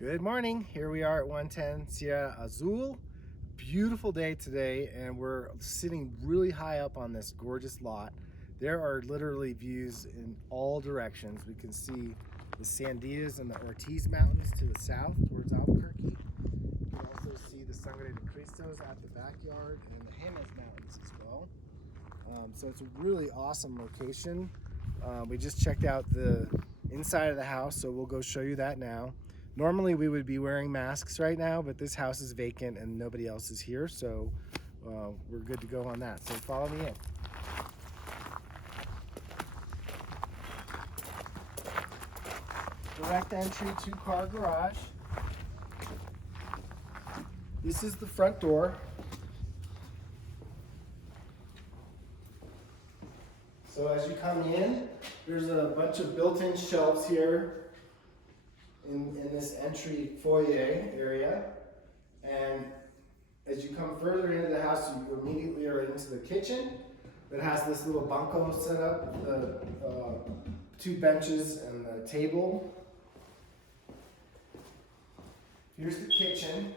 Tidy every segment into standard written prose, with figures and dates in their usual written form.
Good morning. Here we are at 110 Sierra Azul. Beautiful day today, and we're sitting really high up on this gorgeous lot. There are literally views in all directions. We can see the Sandias and the Ortiz Mountains to the south towards Albuquerque. You can also see the Sangre de Cristos at the backyard and the Jemez Mountains as well. So it's a really awesome location. We just checked out the inside of the house, so we'll go show you that now. Normally we would be wearing masks right now, but this house is vacant and nobody else is here, so we're good to go on that. So follow me in. Direct entry, 2-car garage. This is the front door. So as you come in, there's a bunch of built-in shelves here in this entry foyer area. And as you come further into the house, you immediately are into the kitchen that has this little banco set up, the 2 benches and the table. Here's the kitchen.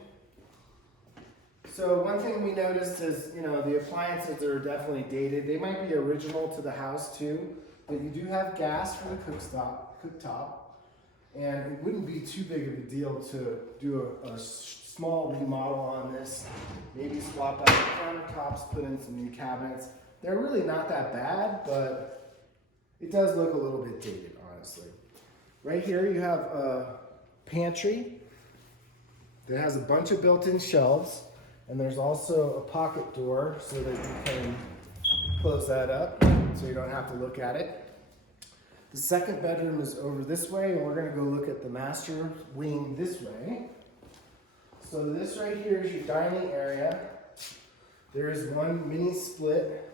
So one thing we noticed is, the appliances are definitely dated. They might be original to the house too, but you do have gas for the cooktop. And it wouldn't be too big of a deal to do a small remodel on this. Maybe swap out the countertops, put in some new cabinets. They're really not that bad, but it does look a little bit dated, honestly. Right here you have a pantry that has a bunch of built-in shelves, and there's also a pocket door so that you can close that up so you don't have to look at it. The second bedroom is over this way, and we're going to go look at the master wing this way. So this right here is your dining area. There is one mini split,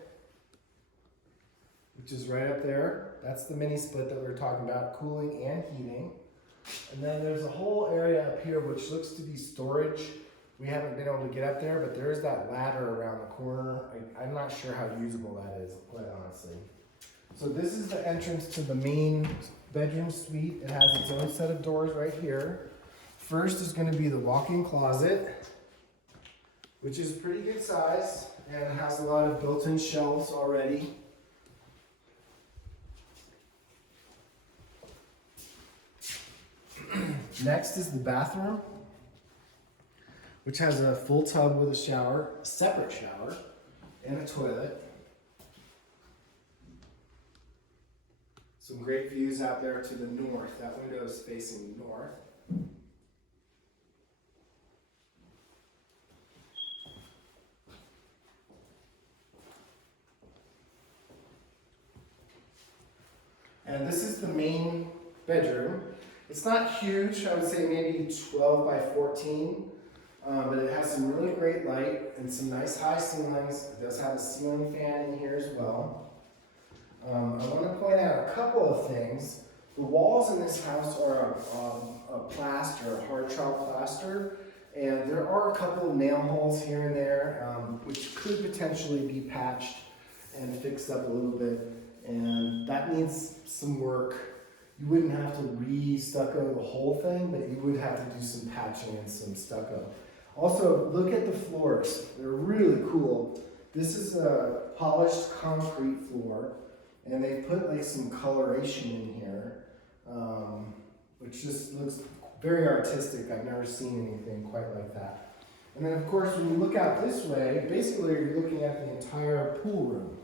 which is right up there. That's the mini split that we were talking about, cooling and heating. And then there's a whole area up here which looks to be storage. We haven't been able to get up there, but there is that ladder around the corner. I'm not sure how usable that is, quite honestly. So this is the entrance to the main bedroom suite. It has its own set of doors right here. First is going to be the walk-in closet, which is pretty good size, and it has a lot of built-in shelves already. Next is the bathroom, which has a full tub with a shower, a separate shower, and a toilet. Some great views out there to the north. That window is facing north. And this is the main bedroom. It's not huge, I would say maybe 12 by 14, but it has some really great light and some nice high ceilings. It does have a ceiling fan in here as well. I want to point out a couple of things. The walls in this house are a plaster, a hard chalk plaster, and there are a couple of nail holes here and there, which could potentially be patched and fixed up a little bit, and that needs some work. You wouldn't have to re-stucco the whole thing, but you would have to do some patching and some stucco. Also, look at the floors. They're really cool. This is a polished concrete floor, and they put like some coloration in here, which just looks very artistic. I've never seen anything quite like that. And then of course, when you look out this way, basically you're looking at the entire pool room.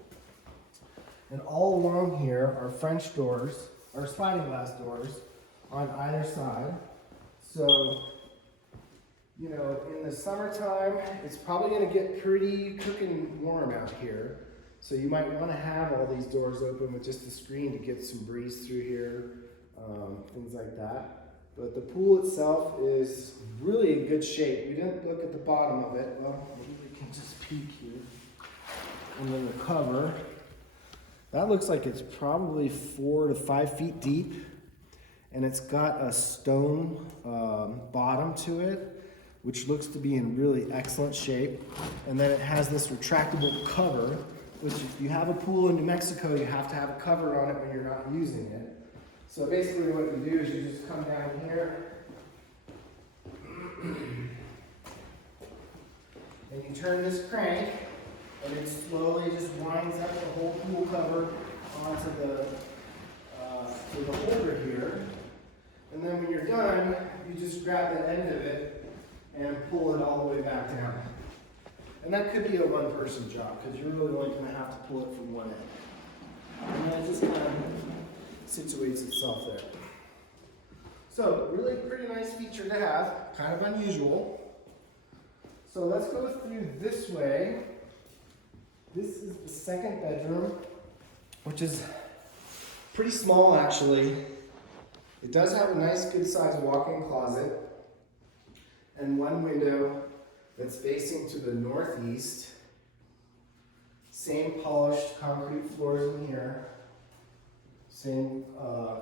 And all along here are French doors, or sliding glass doors on either side. So, in the summertime, it's probably gonna get pretty cooking warm out here. So you might want to have all these doors open with just a screen to get some breeze through here, things like that. But the pool itself is really in good shape. We didn't look at the bottom of it. Well, maybe we can just peek here. And then the cover. That looks like it's probably 4 to 5 feet deep. And it's got a stone bottom to it, which looks to be in really excellent shape. And then it has this retractable cover, which if you have a pool in New Mexico, you have to have a cover on it when you're not using it. So basically what you do is you just come down here turn this crank, and it slowly just winds up the whole pool cover onto the holder here. And then when you're done, you just grab the end of it and pull it all the way back down. And that could be a one-person job, because you're really only going to have to pull it from one end. And then it just kind of situates itself there. So, really pretty nice feature to have, kind of unusual. So let's go through this way. This is the second bedroom, which is pretty small actually. It does have a nice good sized walk-in closet and one window that's facing to the northeast. Same polished concrete floors in here. Same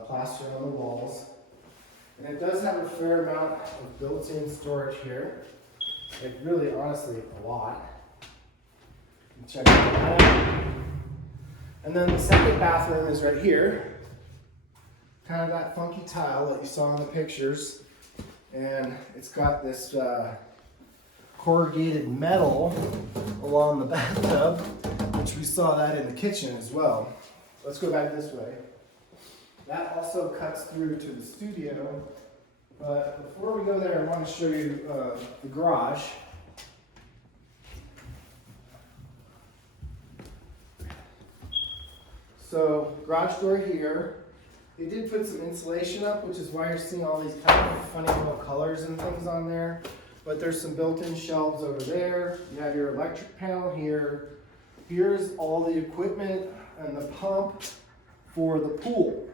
plaster on the walls. And it does have a fair amount of built-in storage here. Like really, honestly, a lot. Check that out. And then the second bathroom is right here. Kind of that funky tile that you saw in the pictures. And it's got this corrugated metal along the bathtub, which we saw that in the kitchen as well. Let's go back this way. That also cuts through to the studio. But before we go there, I want to show you the garage. So, garage door here. They did put some insulation up, which is why you're seeing all these kind of funny little colors and things on there. But there's some built-in shelves over there. You have your electric panel here. Here's all the equipment and the pump for the pool.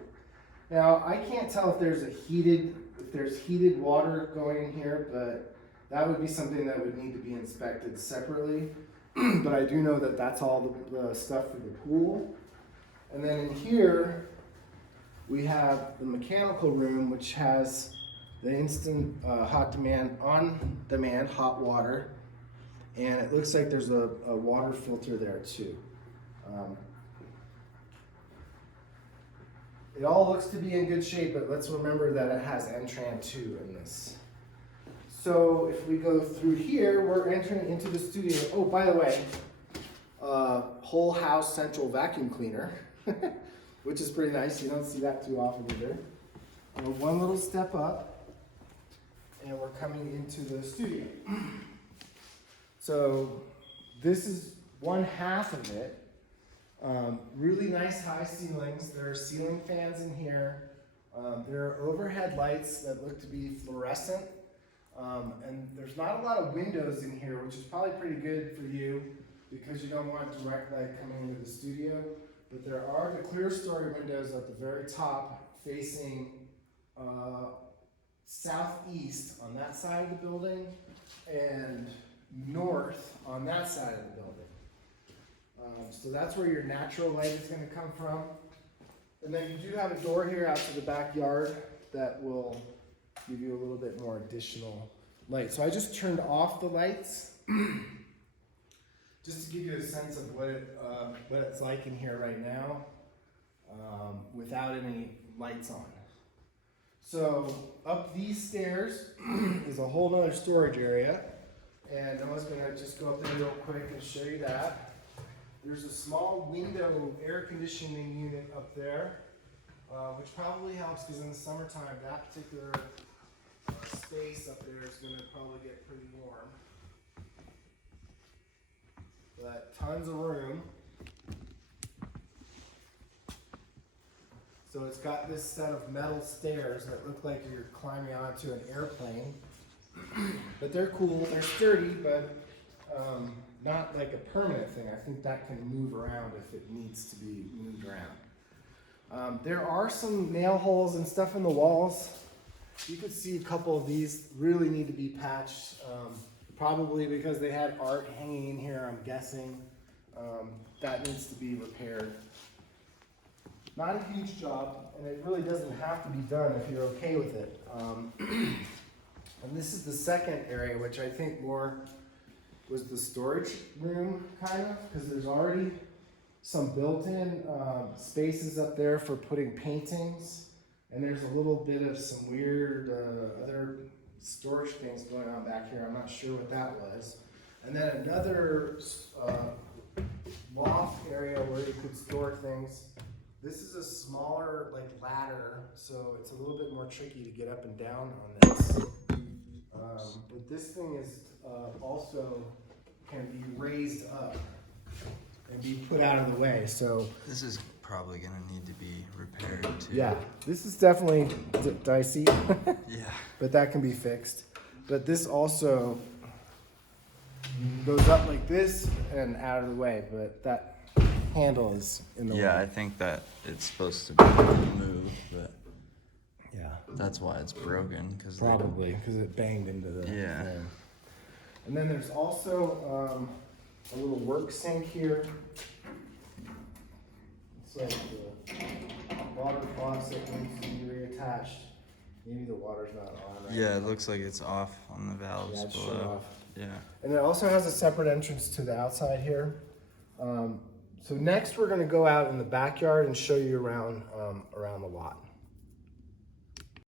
Now, I can't tell if there's heated water going in here, but that would be something that would need to be inspected separately. But I do know that that's all the stuff for the pool. And then in here, we have the mechanical room, which has the instant on-demand hot water. And it looks like there's a water filter there too. It all looks to be in good shape, but let's remember that it has N-Tran 2 in this. So if we go through here, we're entering into the studio. Oh, by the way, whole house central vacuum cleaner, which is pretty nice. You don't see that too often either. One little step up, and we're coming into the studio. So this is one half of it. Really nice high ceilings. There are ceiling fans in here. There are overhead lights that look to be fluorescent. And there's not a lot of windows in here, which is probably pretty good for you because you don't want direct light coming into the studio. But there are the clear story windows at the very top facing southeast on that side of the building and north on that side of the building. So that's where your natural light is going to come from. And then you do have a door here out to the backyard that will give you a little bit more additional light. So I just turned off the lights just to give you a sense of what it's like in here right now without any lights on. So up these stairs is a whole nother storage area. And Noah's going to just go up there real quick and show you that. There's a small window air conditioning unit up there, which probably helps because in the summertime, that particular space up there is going to probably get pretty warm. But tons of room. So it's got this set of metal stairs that look like you're climbing onto an airplane. But they're cool, they're sturdy, but not like a permanent thing. I think that can move around if it needs to be moved around. There are some nail holes and stuff in the walls. You could see a couple of these really need to be patched, probably because they had art hanging in here, I'm guessing. That needs to be repaired. Not a huge job, and it really doesn't have to be done if you're okay with it. And this is the second area, which I think more was the storage room, kind of, because there's already some built-in spaces up there for putting paintings, and there's a little bit of some weird other storage things going on back here. I'm not sure what that was. And then another loft area where you could store things. This is a smaller like ladder, so it's a little bit more tricky to get up and down on this. But this thing is also can be raised up and be put out of the way. So This is probably gonna need to be repaired too. yeah, this is definitely dicey, Yeah. but that can be fixed. But this also goes up like this and out of the way, but that handle is in the way. Yeah, I think that it's supposed to be moved, but Yeah, that's why it's broken. Cause probably because it banged into the Yeah. thing. And then there's also a little work sink here. It's like the water faucet needs to be reattached. Maybe the water's not on right Yeah, now. it looks like it's off on the valves Yeah, it's shut below. off. Yeah. And it also has a separate entrance to the outside here. So next we're gonna go out in the backyard and show you around around the lot.